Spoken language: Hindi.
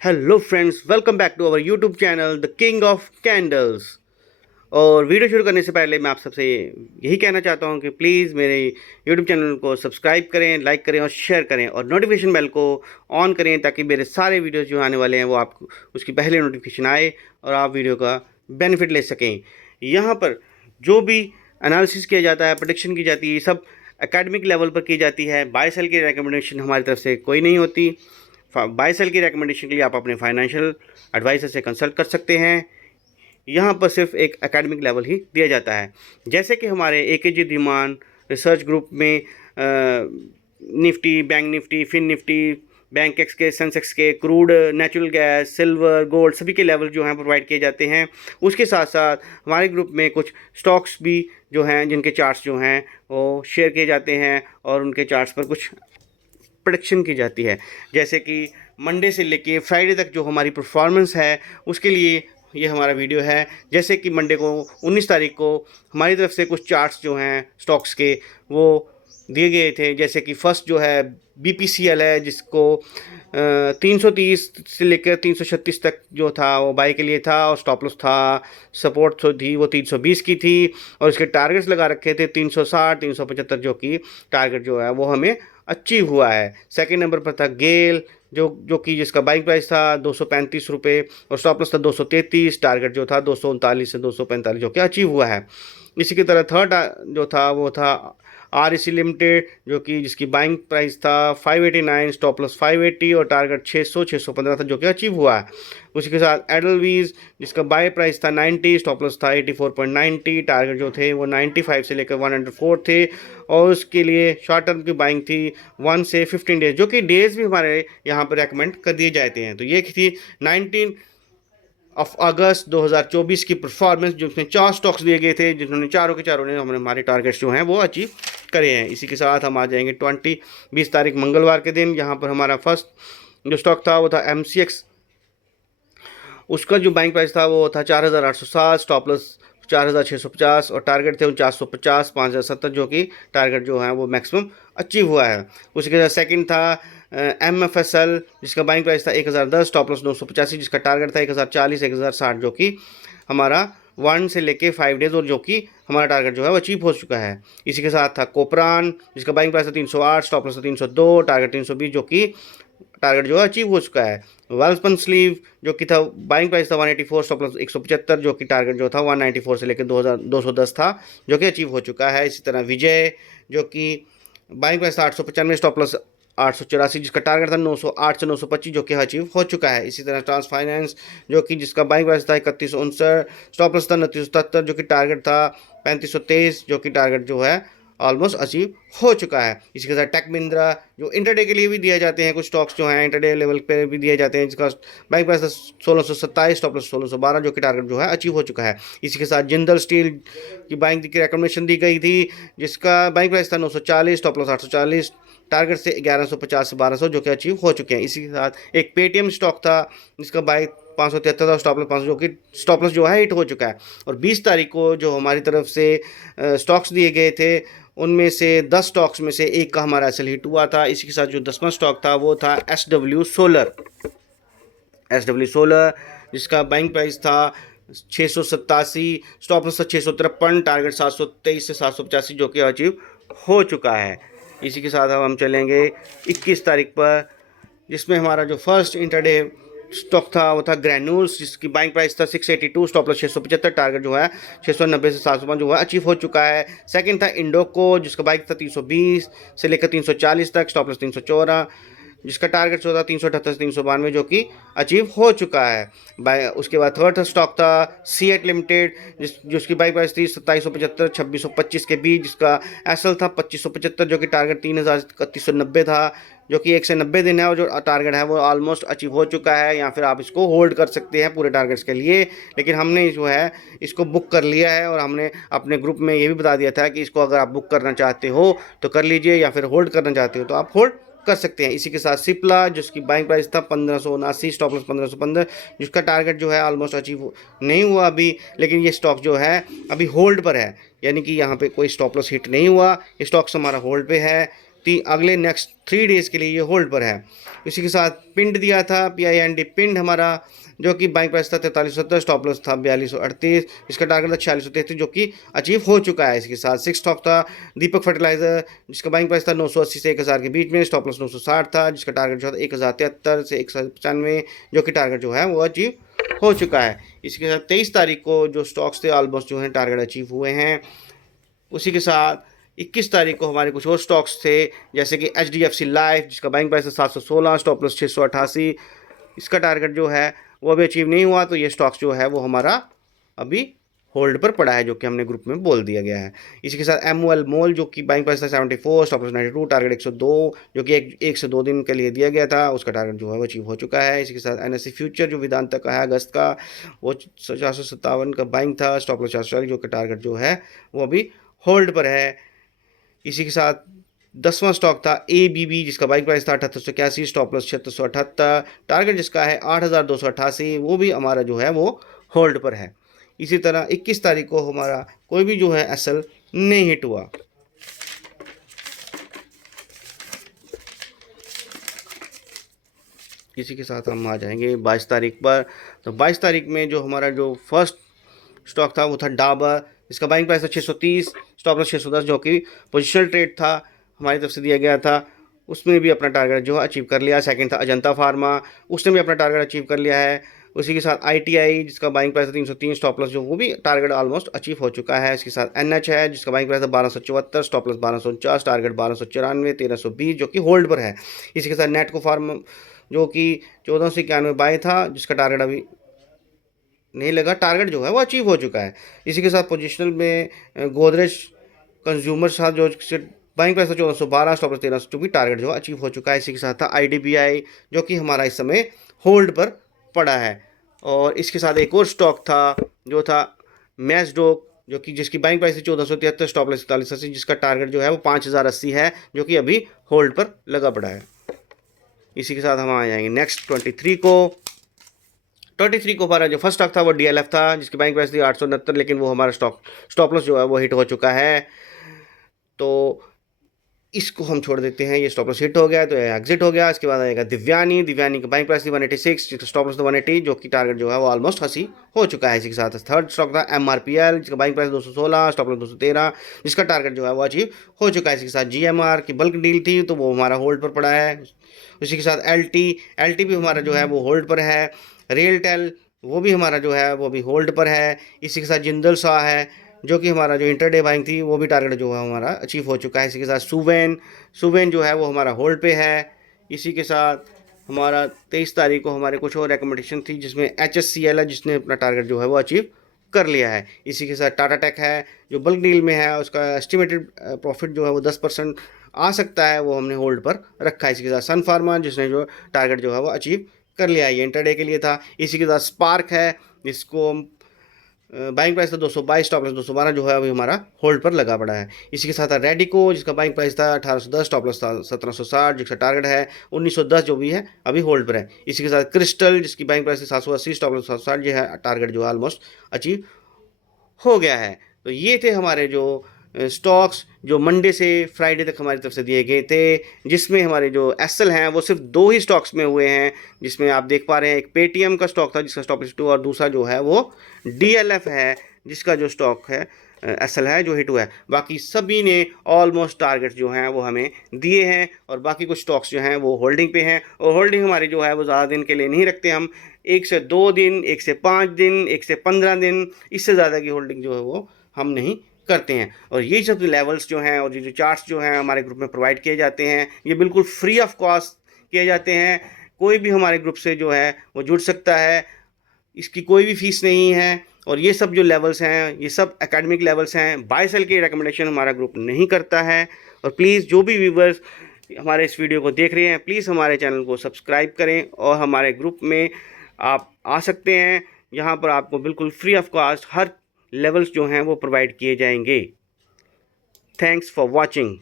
Hello friends, welcome back to our YouTube channel the king of candles. और वीडियो शुरू करने से पहले मैं आप सबसे यही कहना चाहता हूं कि प्लीज़ मेरे यूट्यूब चैनल को सब्सक्राइब करें, लाइक करें और शेयर करें और नोटिफिकेशन बेल को ऑन करें ताकि मेरे सारे वीडियोस जो आने वाले हैं वो आपको उसकी पहले नोटिफिकेशन आए और आप वीडियो का बेनिफिट ले सकें। यहाँ पर जो भी एनालिसिस किया जाता है, प्रेडिक्शन की जाती है, ये सब एकेडमिक लेवल पर की जाती है। बाय सेल की रिकमेंडेशन हमारी तरफ से कोई नहीं होती। बाय सेल की रिकमेंडेशन के लिए आप अपने फाइनेंशियल एडवाइजर से कंसल्ट कर सकते हैं। यहाँ पर सिर्फ एक एकेडमिक लेवल ही दिया जाता है। जैसे कि हमारे एकेजी धीमान रिसर्च ग्रुप में Nifty, bank Nifty, fin Nifty, Bankex के, सेंसेक्स के, crude, natural gas, silver, gold सभी के लेवल जो हैं प्रोवाइड किए जाते हैं। उसके साथ साथ हमारे ग्रुप में कुछ स्टॉक्स भी जो हैं जिनके चार्ट्स जो हैं वो शेयर किए जाते हैं और उनके चार्ट्स पर कुछ प्रेडिक्शन की जाती है। जैसे कि मंडे से लेके फ्राइडे तक जो हमारी परफॉर्मेंस है उसके लिए ये हमारा वीडियो है। जैसे कि मंडे को 19 तारीख को हमारी तरफ से कुछ चार्ट्स जो हैं स्टॉक्स के वो दिए गए थे। जैसे कि फर्स्ट जो है BPCL है, जिसको 330 से लेकर 336 तक जो था वो बाई के लिए था और स्टॉप लॉस था, सपोर्ट थी वो 320 की थी और इसके टारगेट्स लगा रखे थे 360, 375 जो कि टारगेट जो है वो हमें अचीव हुआ है। सेकंड नंबर पर था गेल जो कि जिसका बाइंग प्राइस था 235 रुपये और स्टॉप लॉस था 233, टारगेट जो था 239 से 245 जो कि अचीव हुआ है। इसी की तरह थर्ड जो था वो था REC लिमिटेड, जो कि जिसकी बाइंग प्राइस था 589, स्टॉप लॉस 580 और टारगेट 615 था जो कि अचीव हुआ है। उसी के साथ एडलवीज, जिसका बाय प्राइस था 90, स्टॉप लॉस था 84.90, टारगेट जो थे वो 95 से लेकर 104 थे और उसके लिए शॉर्ट टर्म की बाइंग थी 1 से 15 डेज, जो कि डेज भी हमारे यहाँ पर रेकमेंड कर दिए जाते हैं। तो ये थी 19 अगस्त 2024 की परफॉर्मेंस, जिसमें 4 स्टॉक्स दिए गए थे, जिन्होंने चारों के चारों ने हमारे टारगेट्स जो हैं वो अचीव करे हैं। इसी के साथ हम आ जाएंगे 20 तारीख मंगलवार के दिन। यहाँ पर हमारा फर्स्ट जो स्टॉक था वो था MCX। उसका जो बाइंग प्राइस था वो था 4,807, स्टॉप लॉस 4,650 और टारगेट थे 450, 5,070 जो कि टारगेट जो है वो मैक्सिमम अचीव हुआ है। उसके बाद सेकंड था MFSL, जिसका बाइंग प्राइस था 1,010, स्टॉप लॉस 985, जिसका टारगेट था 1,040, 1,060 जो कि हमारा 1 से लेके 5 डेज और जो कि हमारा टारगेट जो है वो अचीव हो चुका है। इसी के साथ था कोपरान, जिसका बाइंग प्राइस था 308, स्टॉप लॉस था 302, टारगेट 320 जो कि टारगेट जो है अचीव हो चुका है। वेल्सपन स्लीव, जो कि था बाइंग प्राइस था 184, स्टॉप लॉस 175 जो कि टारगेट जो था 194 से लेकर 210 था जो कि अचीव हो चुका है। इसी तरह विजय, जो कि बाइंग प्राइस था 895, स्टॉप लॉस 884, जिसका टारगेट था 908 से 925 जो कि अचीव हो चुका है। इसी तरह ट्रांस फाइनेंस, जो कि जिसका बाइंग प्राइस था 3159, स्टॉप लॉस था 2977 जो कि टारगेट था 3523 जो कि टारगेट जो है ऑलमोस्ट अचीव हो चुका है। इसके साथ टेक महिंद्रा, जो इंटरडे के लिए भी दिए जाते हैं, कुछ स्टॉक्स जो हैं इंटरडे लेवल पे भी दिए जाते हैं, जिसका बाइंग प्राइस था 1627, स्टॉप लॉस 1612 जो कि टारगेट जो है अचीव हो चुका है। इसी के साथ जिंदल स्टील की बाइंग की रिकमेंडेशन दी गई थी, जिसका बाइंग प्राइस था 940, स्टॉप लॉस 840, टारगेट से 1150 से 1200 जो कि अचीव हो चुके हैं। इसी के साथ एक पेटीएम स्टॉक था, जिसका बाई 573 था, स्टॉप लॉस 500 जो कि स्टॉप लॉस जो है हिट हो चुका है। और 20 तारीख को जो हमारी तरफ से स्टॉक्स दिए गए थे उनमें से 10 स्टॉक्स में से एक का हमारा एसएल हिट हुआ था। इसी के साथ जो 10वां स्टॉक था वो था SW सोलर, जिसका बाइंग प्राइस था 687, स्टॉप लॉस था 653, टारगेट 723 से 785 जो कि अचीव हो चुका है। इसी के साथ अब हम चलेंगे 21 तारीख पर, जिसमें हमारा जो फर्स्ट इंटरडे स्टॉक था वो था ग्रैन्यूल्स, जिसकी बाइंग प्राइस था 682, स्टॉप लॉस 675, टारगेट जो है 690 से 705 जो है अचीव हो चुका है। सेकंड था इंडोको, जिसका बाइंग था 320 से लेकर 340 तक, स्टॉप लॉस 314, जिसका टारगेट जो था 378 से 392 जो कि अचीव हो चुका है। उसके बाद थर्ड स्टॉक था सीएट लिमिटेड, जिसकी बाई प्राइस थी 2775 2625 के बीच, जिसका एसएल था 2575 जो कि टारगेट 3190 था जो कि 190 दिन है और जो टारगेट है वो ऑलमोस्ट अचीव हो चुका है। या फिर आप इसको होल्ड कर सकते हैं पूरे टारगेट्स के लिए, लेकिन हमने जो है इसको बुक कर लिया है और हमने अपने ग्रुप में ये भी बता दिया था कि इसको अगर आप बुक करना चाहते हो तो कर लीजिए या फिर होल्ड करना चाहते हो तो आप होल्ड कर सकते हैं। इसी के साथ सिप्ला, जिसकी बाइंग प्राइस था 1579, स्टॉप लॉस 1515, जिसका टारगेट जो है ऑलमोस्ट अचीव नहीं हुआ अभी, लेकिन ये स्टॉक जो है अभी होल्ड पर है, यानी कि यहाँ पे कोई स्टॉप लॉस हिट नहीं हुआ, ये स्टॉक्स हमारा होल्ड पे है। अगले नेक्स्ट 3 डेज़ के लिए ये होल्ड पर है। इसी के साथ पिंड दिया था PIND पिंड हमारा, जो कि बाइंग प्राइस था 4370, स्टॉप लॉस था 4238, इसका टारगेट था 4633 जो कि अचीव हो चुका है। इसके साथ 6 स्टॉक था दीपक फर्टिलाइजर, जिसका बाइंग प्राइस था 980 से 1000 के बीच में, स्टॉप लॉस 960 था, जिसका टारगेट जो था 1073 से 195, जो कि टारगेट जो है वो अचीव हो चुका है। इसके साथ 23 तारीख को जो स्टॉक्स थे ऑलमोस्ट जो है टारगेट अचीव हुए हैं। उसी के साथ 21 तारीख को हमारे कुछ और स्टॉक्स थे, जैसे कि HDFC लाइफ, जिसका बाइंग प्राइस है 716, स्टॉप लॉस 688, इसका टारगेट जो है वो अभी अचीव नहीं हुआ, तो ये स्टॉक्स जो है वो हमारा अभी होल्ड पर पड़ा है, जो कि हमने ग्रुप में बोल दिया गया है। इसी के साथ MOL मॉल, जो कि बाइंग प्राइस था 74, स्टॉप लॉस 92, टारगेट 102, जो कि एक से 2 दिन के लिए दिया गया था, उसका टारगेट जो है वो अचीव हो चुका है। इसी के साथ NSE फ्यूचर जो वेदांता का है अगस्त का, वो 457 का बाइंग था, स्टॉप लॉस 440, जो कि टारगेट जो है वो अभी होल्ड पर है। इसी के साथ 10वां स्टॉक था ABB, जिसका बाइक प्राइस था 7881, स्टॉप लॉस 7678, टारगेट जिसका है 8288, वो भी हमारा जो है वो होल्ड पर है। इसी तरह 21 तारीख को हमारा कोई भी जो है SL नहीं हिट हुआ। इसी के साथ हम आ जाएंगे 22 तारीख पर। तो 22 तारीख में जो हमारा जो फर्स्ट स्टॉक था वो था डाबर, इसका बाइंग प्राइस था 630, स्टॉप लॉस 610, जो कि पोजिशनल ट्रेड था, हमारी तरफ से दिया गया था, उसमें भी अपना टारगेट जो है अचीव कर लिया। सेकंड था अजंता फार्मा, उसने भी अपना टारगेट अचीव कर लिया है। उसी के साथ ITI, जिसका बाइंग प्राइस था 303, स्टॉप लॉस जो वो भी टारगेट ऑलमोस्ट अचीव हो चुका है। इसके साथ NH है, जिसका बाइंग प्राइस था 1274, स्टॉप लॉस 1249, टारगेट 1294, 1320, जो कि होल्ड पर है। इसी के साथ नेटको फार्म, जो कि 1491 बाय था, जिसका टारगेट अभी नहीं लगा, टारगेट जो है वो अचीव हो चुका है। इसी के साथ पोजिशनल में गोदरेज कंज्यूमर साथ जो बाइंग प्राइस था 1412, स्टॉप लॉस 1300, जो कि टारगेट जो अचीव हो चुका है। इसी के साथ था IDBI, जो कि हमारा इस समय होल्ड पर पड़ा है। और इसके साथ एक और स्टॉक था जो था मैसडोक, जो कि जिसकी बाइंग प्राइस थी 1473, स्टॉप लॉस 4180, जिसका टारगेट जो है वो 5080 है, जो कि अभी होल्ड पर लगा पड़ा है। इसी के साथ हम आ जाएंगे नेक्स्ट 23 को हमारा जो फर्स्ट स्टॉक था वो DLF था, जिसकी बाइंग प्राइस थी 869, लेकिन वो हमारा स्टॉप लॉस जो है वो हिट हो चुका है, तो इसको हम छोड़ देते हैं। ये स्टॉप लॉस हिट हो गया तो एग्जिट हो गया। इसके बाद आएगा दिव्यानी की बाइंग प्राइस थी 186, जिसका स्टॉप लॉस था 180, जो कि टारगेट जो है वो ऑलमोस्ट हासिल हो चुका है। इसी के साथ थर्ड स्टॉक था MRPL, जिसका बाइंग प्राइस 216, स्टॉप लॉस 213, जिसका टारगेट जो है वो अचीव हो चुका है। इसके साथ GMR की बल्क डील थी, तो वो हमारा होल्ड पर पड़ा है। उसी के साथ LT भी हमारा जो है वो होल्ड पर है। रेलटेल वो भी हमारा जो है वो भी होल्ड पर है। इसी के साथ जिंदल साह है, जो कि हमारा जो इंटरडे बाइंग थी वो भी टारगेट जो है हमारा अचीव हो चुका है। इसी के साथ सुवेन जो है वो हमारा होल्ड पे है। इसी के साथ हमारा 23 तारीख को हमारे कुछ और रिकमेंडेशन थी, जिसमें HSCL है, जिसने अपना टारगेट जो है वो अचीव कर लिया है। इसी के साथ टाटा टेक है, जो बल्क डील में है, उसका एस्टिमेटेड प्रॉफिट जो है वो 10% आ सकता है, वो हमने होल्ड पर रखा है। इसी के साथ सन फार्मा, जिसने जो टारगेट जो है वो अचीव कर लिया है, ये इंटरडे के लिए था। इसी के साथ स्पार्क है, जिसको बाइंग प्राइस था 222, स्टॉप लॉस 212, जो है अभी हमारा होल्ड पर लगा पड़ा है। इसी के साथ था रेडिको, जिसका बाइंग प्राइस था 1810, स्टॉप लॉस था 1760, जिसका टारगेट है 1910, जो भी है अभी होल्ड पर है। इसी के साथ क्रिस्टल, जिसकी बाइंग प्राइस थी 780, स्टॉप लॉस 760, जो है टारगेट जो है ऑलमोस्ट अचीव हो गया है। तो ये थे हमारे जो स्टॉक्स जो मंडे से फ्राइडे तक हमारी तरफ से दिए गए थे, जिसमें हमारे जो SL हैं वो सिर्फ 2 ही स्टॉक्स में हुए हैं, जिसमें आप देख पा रहे हैं एक पेटीएम का स्टॉक था, जिसका स्टॉक 2, और दूसरा जो है वो DLF है, जिसका जो स्टॉक है SL है, जो हिट हुआ है। बाकी सभी ने ऑलमोस्ट टारगेट जो हैं वो हमें दिए हैं, और बाकी कुछ स्टॉक्स जो हैं वो होल्डिंग पे हैं, और होल्डिंग हमारी जो है वो ज़्यादा दिन के लिए नहीं रखते हम, 1 से 2 दिन, 1 से 5 दिन, 1 से 15 दिन, इससे ज़्यादा की होल्डिंग जो है वो हम नहीं करते हैं। और ये सब लेवल्स जो हैं और ये जो चार्ट्स जो हैं हमारे ग्रुप में प्रोवाइड किए जाते हैं, ये बिल्कुल फ्री ऑफ कॉस्ट किए जाते हैं। कोई भी हमारे ग्रुप से जो है वो जुड़ सकता है, इसकी कोई भी फीस नहीं है। और ये सब जो लेवल्स हैं ये सब एकेडमिक लेवल्स हैं, बाय सेल की रिकमेंडेशन हमारा ग्रुप नहीं करता है। और प्लीज़ जो भी व्यूवर्स हमारे इस वीडियो को देख रहे हैं, प्लीज़ हमारे चैनल को सब्सक्राइब करें और हमारे ग्रुप में आप आ सकते हैं। यहाँ पर आपको बिल्कुल free of cost her levels जो हैं वो प्रोवाइड किए जाएंगे। Thanks for watching.